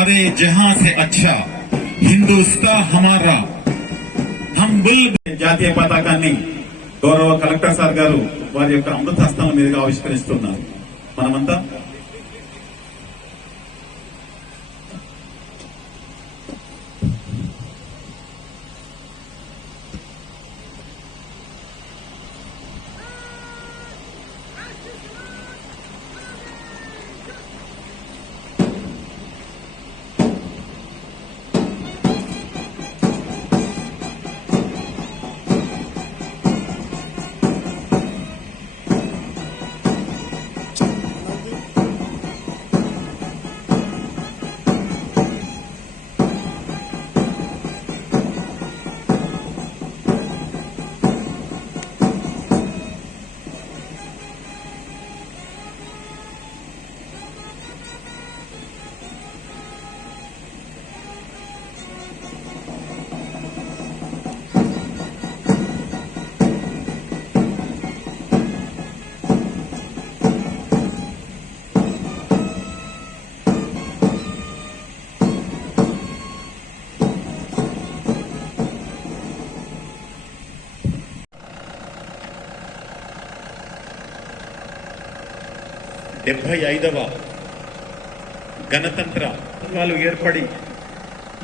सारे जहां से अच्छा हिंदुस्तान हमारा हम बिल జాతీయ పతాకాన్ని గౌరవ కలెక్టర్ సార్ గారు వారి యొక్క అమృత హస్తాల మీదుగా ఆవిష్కరిస్తున్నారు మనమంతా డెబ్బై ఐదవ గణతంత్ర వాళ్ళు ఏర్పడి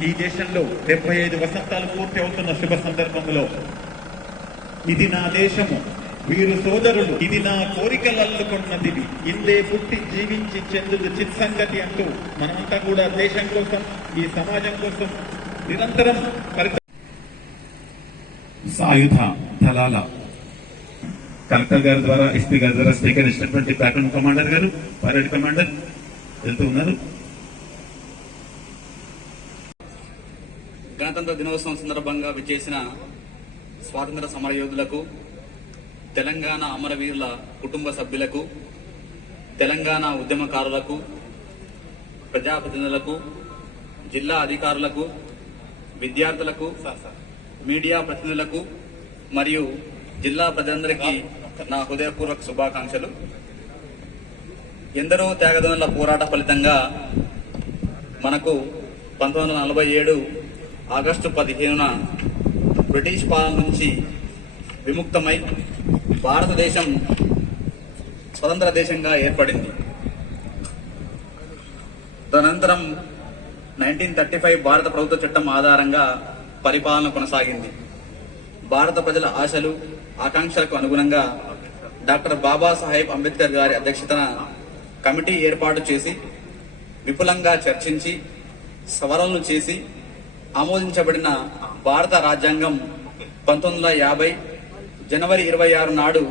ఈ దేశంలో డెబ్బై ఐదు వసంతాలు పూర్తి అవుతున్న శుభ సందర్భంలో ఇది నా దేశము. వీరు సోదరులు ఇది నా కోరికలల్లుకున్నది ఇందే పుట్టి జీవించి చెందుదు చిత్సంగతి అంటూ మనమంతా కూడా దేశం కోసం ఈ సమాజం కోసం నిరంతరం సాయుధ దళాల కలెక్టర్ గారి ద్వారా ఎస్పీ గారి ద్వారా స్వీకరించినటువంటి platoon commander garu pilot commander వెళ్తూ ఉన్నారు. గణతంత్ర దినోత్సవం సందర్భంగా విచ్చేసిన స్వాతంత్ర సమరయోధులకు తెలంగాణ అమరవీరుల కుటుంబ సభ్యులకు తెలంగాణ ఉద్యమకారులకు ప్రజాప్రతినిధులకు జిల్లా అధికారులకు విద్యార్థులకు మీడియా ప్రతినిధులకు మరియు జిల్లా ప్రజలందరికీ నా హృదయపూర్వక శుభాకాంక్షలు. ఎందరో త్యాగదనుల పోరాట ఫలితంగా మనకు పంతొమ్మిది వందల నలభై ఏడు ఆగస్టు పదిహేనున బ్రిటిష్ పాలన నుంచి విముక్తమై భారతదేశం స్వతంత్ర దేశంగా ఏర్పడింది. తదనంతరం నైన్టీన్ థర్టీ ఫైవ్ భారత ప్రభుత్వ చట్టం ఆధారంగా పరిపాలన కొనసాగింది. భారత ప్రజల ఆశలు ఆకాంక్షలకు అనుగుణంగా డాక్టర్ బాబాసాహెబ్ అంబేద్కర్ గారి అధ్యక్షతన కమిటీ ఏర్పాటు చేసి విపులంగా చర్చించి సవరణలు చేసి ఆమోదించబడిన భారత రాజ్యాంగం పంతొమ్మిది వందల యాభై జనవరి ఇరవై ఆరు నాడు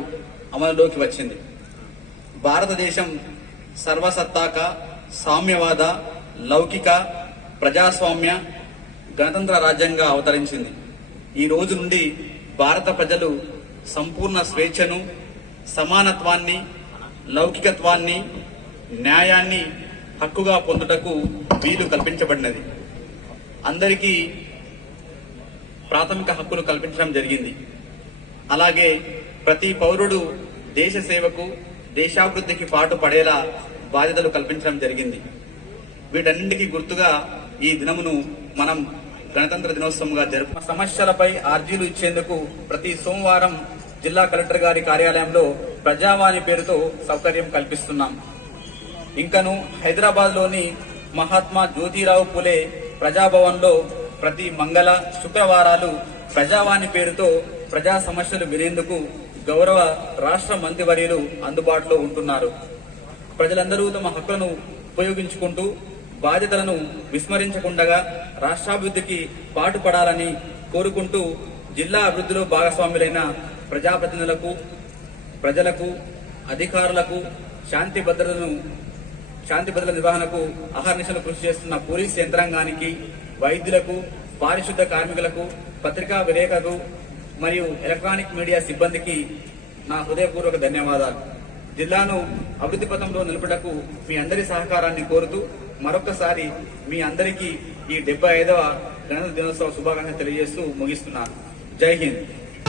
అమలులోకి వచ్చింది. భారతదేశం సర్వసత్తాక సామ్యవాద లౌకిక ప్రజాస్వామ్య గణతంత్ర రాజ్యంగా అవతరించింది. ఈ రోజు నుండి భారత ప్రజలు సంపూర్ణ స్వేచ్ఛను సమానత్వాన్ని లౌకికత్వాన్ని న్యాయాన్ని హక్కుగా పొందుటకు వీలు కల్పించబడినది. అందరికీ ప్రాథమిక హక్కులు కల్పించడం జరిగింది. అలాగే ప్రతి పౌరుడు దేశ సేవకు దేశాభివృద్ధికి పాటు పడేలా బాధ్యతలు కల్పించడం జరిగింది. వీటన్నింటికీ గుర్తుగా ఈ దినమును మనం గణతంత్ర దినోత్సవంగా జరుపు సమస్యలపై ఆర్జీలు ఇచ్చేందుకు ప్రతి సోమవారం జిల్లా కలెక్టర్ గారి కార్యాలయంలో ప్రజావాణి పేరుతో సౌకర్యం కల్పిస్తున్నాం. ఇంకను హైదరాబాద్లోని మహాత్మా జ్యోతిరావు పులే ప్రజాభవన్లో ప్రతి మంగళ శుక్రవారాలు ప్రజావాణి పేరుతో ప్రజా సమస్యలు వినేందుకు గౌరవ రాష్ట్ర మంత్రివర్యులు అందుబాటులో ఉంటున్నారు. ప్రజలందరూ తమ హక్కులను ఉపయోగించుకుంటూ బాధ్యతలను విస్మరించకుండగా రాష్ట్రాభివృద్ధికి పాటుపడాలని కోరుకుంటూ జిల్లా అభివృద్ధిలో భాగస్వాములైన ప్రజాప్రతినిధులకు ప్రజలకు అధికారులకు శాంతి భద్రతను శాంతి భద్రత నిర్వహణకు అహర్నిశలు కృషి చేస్తున్న పోలీస్ యంత్రాంగానికి వైద్యులకు పారిశుద్ధ కార్మికులకు పత్రికా విలేకరులు మరియు ఎలక్ట్రానిక్ మీడియా సిబ్బందికి నా హృదయపూర్వక ధన్యవాదాలు. జిల్లాను అభివృద్ధి పథంలో నిలుపుటకు మీ అందరి సహకారాన్ని కోరుతూ మరొకసారి మీ అందరికీ ఈ డెబ్బై ఐదవ గణతంత్ర దినోత్సవ శుభాకాంక్షలు తెలియజేస్తూ ముగిస్తున్నాను. జై హింద్.